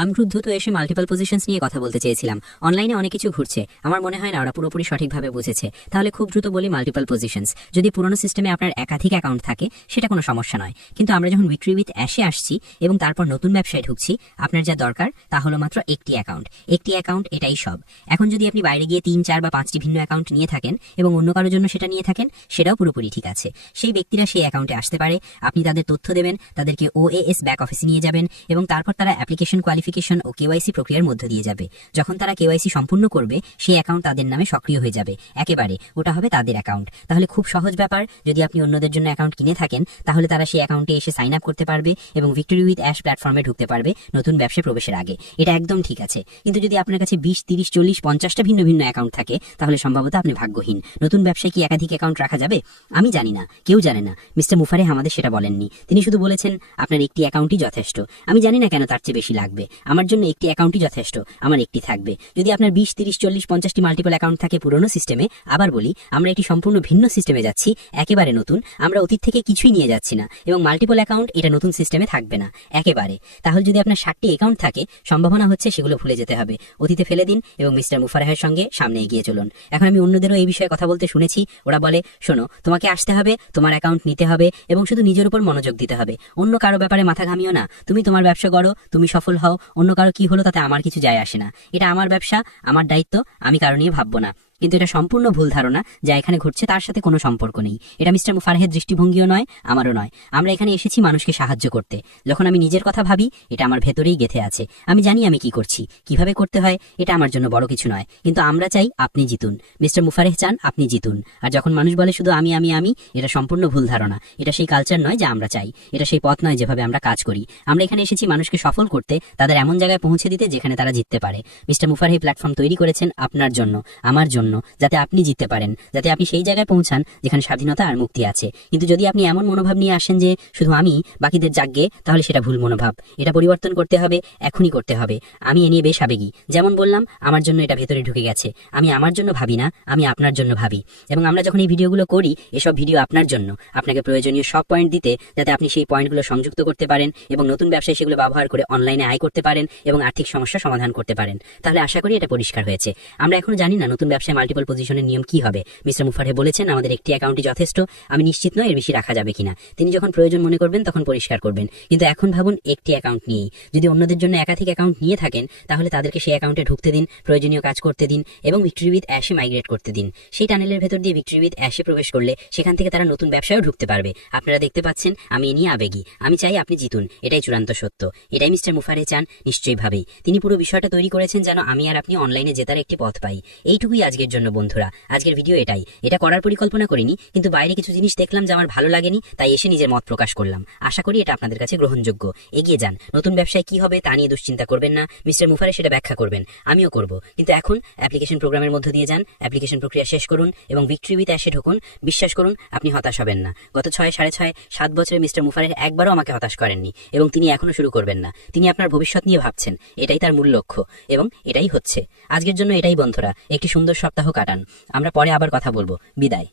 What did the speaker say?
আমি খুব দ্রুত এসে মাল্টিপল পজিশনস নিয়ে কথা বলতে চেয়েছিলাম। অনলাইনে অনেক কিছু ঘুরছে, আমার মনে হয় না ওরা পুরোপুরি সঠিকভাবে বুঝেছে। তাহলে খুব দ্রুত বলি মাল্টিপল পজিশনস। যদি পুরোনো সিস্টেমে আপনার একাধিক অ্যাকাউন্ট থাকে সেটা কোনো সমস্যা নয়, কিন্তু আমরা যখন উইক্টরি উইথ অ্যাশে আসছি এবং তারপর নতুন ব্যবসায় ঢুকছি, আপনার যা দরকার তা হলো মাত্র একটি অ্যাকাউন্ট, এটাই সব। এখন যদি আপনি বাইরে গিয়ে 3, 4 বা 5টি ভিন্ন অ্যাকাউন্ট নিয়ে থাকেন এবং অন্য কারোর জন্য সেটা নিয়ে থাকেন, সেটাও পুরোপুরি ঠিক আছে। সেই ব্যক্তিরা সেই অ্যাকাউন্টে আসতে পারে, আপনি তাদের তথ্য দেবেন, তাদেরকে OAS ব্যাক অফিসে নিয়ে যাবেন এবং তারপর তারা অ্যাপ্লিকেশন কোয়ালিফিকেশন ও KYC প্রক্রিয়ার মধ্য দিয়ে যাবে। যখন তারা KYC সম্পূর্ণ করবে, সেই অ্যাকাউন্ট তাদের নামে সক্রিয় হয়ে যাবে, একেবারে ওটা হবে তাদের অ্যাকাউন্ট। তাহলে খুব সহজ ব্যাপার। যদি আপনি অন্যদের জন্য অ্যাকাউন্ট কিনে থাকেন, তাহলে তারা সেই অ্যাকাউন্টে এসে সাইন আপ করতে পারবে এবং উইক্টরি উইথ অ্যাশ প্ল্যাটফর্মে ঢুকতে পারবে নতুন ব্যবসায় প্রবেশের আগে। এটা একদম ঠিক আছে। কিন্তু যদি আপনার কাছে 20, 30, 40, 50টা ভিন্ন ভিন্ন অ্যাকাউন্ট থাকে, তাহলে সম্ভবত আপনি ভাগ্যহীন। নতুন ব্যবসায় কি একাধিক অ্যাকাউন্ট রাখা যাবে? আমি জানি না, কেউ জানে না। মিস্টার মুফারেহ আমাদের সেটা বলেননি। তিনি শুধু বলেছেন আপনার একটি অ্যাকাউন্টই যথেষ্ট। আমি জানি না কেন তার চেয়ে বেশি লাগবে। আমার জন্য একটি অ্যাকাউন্টই যথেষ্ট, আমার একটি থাকবে। যদি আপনার 20, 30, 40, 50টি মাল্টিপল অ্যাকাউন্ট থাকে পুরনো সিস্টেমে, আবার বলি আমরা একটি সম্পূর্ণ ভিন্ন সিস্টেমে যাচ্ছি, একেবারে নতুন। আমরা অতীত থেকে কিছুই নিয়ে যাচ্ছি না এবং মাল্টিপল অ্যাকাউন্ট এটা নতুন সিস্টেমে থাকবে না একেবারে। তাহলে যদি আপনার 60টি অ্যাকাউন্ট থাকে, সম্ভাবনা হচ্ছে সেগুলো ভুলে যেতে হবে, অতীতে ফেলে দিন এবং মিস্টার মুফারেহের সঙ্গে সামনে এগিয়ে চলুন। এখন আমি অন্যদেরও এই বিষয়ে কথা বলতে শুনেছি। ওরা বলে, শোনো, তোমাকে আসতে হবে, তোমার অ্যাকাউন্ট নিতে হবে এবং শুধু নিজের উপর মনোযোগ দিতে হবে। অন্য কারো ব্যাপারে মাথা ঘামিও না। তুমি তোমার ব্যবসা করো, তুমি সফল হও, অন্য কারো কি হলো তাতে আমার কিছু যায় আসে না। এটা আমার ব্যবসা, আমার দায়িত্ব, আমি কারো নিয়ে ভাববো না। কিন্তু এটা সম্পূর্ণ ভুল ধারণা। যা এখানে ঘটছে তার সাথে কোনো সম্পর্ক নেই। এটা মিস্টার মুফারেহের দৃষ্টিভঙ্গিও নয়, আমারও নয়। আমরা এখানে এসেছি মানুষকে সাহায্য করতে। যখন আমি নিজের কথা ভাবি, এটা আমার ভেতরেই গেঁথে আছে। আমি জানি আমি কি করছি, কিভাবে করতে হয়। এটা আমার জন্য বড় কিছু নয়, কিন্তু আমরা চাই আপনি জিতুন। মিস্টার মুফারেহ চান আপনি জিতুন। আর যখন মানুষ বলে শুধু আমি আমি আমি, এটা সম্পূর্ণ ভুল ধারণা। এটা সেই কালচার নয় যা আমরা চাই, এটা সেই পথ নয় যেভাবে আমরা কাজ করি। আমরা এখানে এসেছি মানুষকে সফল করতে, তাদের এমন জায়গায় পৌঁছে দিতে যেখানে তারা জিততে পারে। মিস্টার মুফারেহ প্ল্যাটফর্ম তৈরি করেছেন আপনার জন্য, আমার জন্য, যাতে আপনি জিততে পারেন, যাতে আপনি সেই জায়গায় পৌঁছান যেখানে স্বাধীনতা আর মুক্তি আছে। কিন্তু যদি আপনি এমন মনোভাব নিয়ে আসেন যে শুধু আমি, বাকিদের জাগবে, তাহলে সেটা ভুল মনোভাব। এটা পরিবর্তন করতে হবে, এখনই করতে হবে। আমি এ নিয়ে বেশ আবেগী। যেমন বললাম, আমার জন্য এটা ভেতরে ঢুকে গেছে। আমি আমার জন্য ভাবি না, আমি আপনার জন্য ভাবি। এবং আমরা যখন এই ভিডিওগুলো করি, এসব ভিডিও আপনার জন্য, আপনাকে প্রয়োজনীয় সব পয়েন্ট দিতে, যাতে আপনি সেই পয়েন্টগুলো সংযুক্ত করতে পারেন এবং নতুন ব্যবসায় সেগুলো ব্যবহার করে অনলাইনে আয় করতে পারেন এবং আর্থিক সমস্যা সমাধান করতে পারেন। তাহলে আশা করি এটা পরিষ্কার হয়েছে। আমরা এখনো জানি না নতুন ব্যবসায় মাল্টিপল পজিশনের নিয়ম কি হবে। মিস্টার মুফারেহ বলেছেন আমাদের একটি অ্যাকাউন্টই যথেষ্ট। আমি নিশ্চিত নয় এর বেশি রাখা যাবে কিনা। তিনি যখন প্রয়োজন মনে করবেন তখন পরিষ্কার করবেন, কিন্তু এখন ভাবুন একটি অ্যাকাউন্ট নিয়েই। যদি অন্যদের জন্য একাধিক অ্যাকাউন্ট নিয়ে থাকেন, তাহলে তাদেরকে সেই অ্যাকাউন্টে ঢুকতে দিন, প্রয়োজনীয় কাজ করতে দিন এবং উইক্টরি উইথ অ্যাশে মাইগ্রেট করতে দিন। সেই টানেলের ভেতর দিয়ে উইক্টরি উইথ অ্যাশে প্রবেশ করলে সেখান থেকে তারা নতুন ব্যবসায়ও ঢুকতে পারবে। আপনারা দেখতে পাচ্ছেন আমি এ নিয়ে আবেগী। আমি চাই আপনি জিতুন, এটাই চূড়ান্ত সত্য। এটাই মিস্টার মুফারেহ চান, নিশ্চয়ই ভাবেই। তিনি পুরো বিষয়টা তৈরি করেছেন যেন আমি আর আপনি অনলাইনে জেতার একটি পথ পাই। এইটুকুই আজকের জন্য বন্ধুরা। আজকের ভিডিও এটাই। এটা করার পরিকল্পনা করিনি, কিন্তু বাইরে কিছু জিনিস দেখলাম যে আমার ভালো লাগেনি, তাই এসে নিজের মত প্রকাশ করলাম। আশা করি এটা আপনাদের কাছে গ্রহণযোগ্য। এগিয়ে যান। নতুন ব্যবসায় কি হবে তা নিয়ে দুশ্চিন্তা করবেন না। মিস্টার মুফারেহ সেটা ব্যাখ্যা করবেন, আমিও করব। কিন্তু এখন অ্যাপ্লিকেশন প্রোগ্রামের মধ্য দিয়ে যান, অ্যাপ্লিকেশন প্রক্রিয়া শেষ করুন এবং উইক্টরি উইথ অ্যাশে ঢুকুন। বিশ্বাস করুন, আপনি হতাশ হবেন না। গত 6, 6.5, 7 বছরে মিস্টার মুফারেহ একবারও আমাকে হতাশ করেননি এবং তিনি এখনো শুরু করবেন না। তিনি আপনার ভবিষ্যৎ নিয়ে ভাবছেন, এটাই তার মূল লক্ষ্য এবং এটাই হচ্ছে। আজকের জন্য এটাই বন্ধুরা। একটি সুন্দর সপ্তাহ কাটান। আমরা পরে আবার কথা বলবো। বিদায়।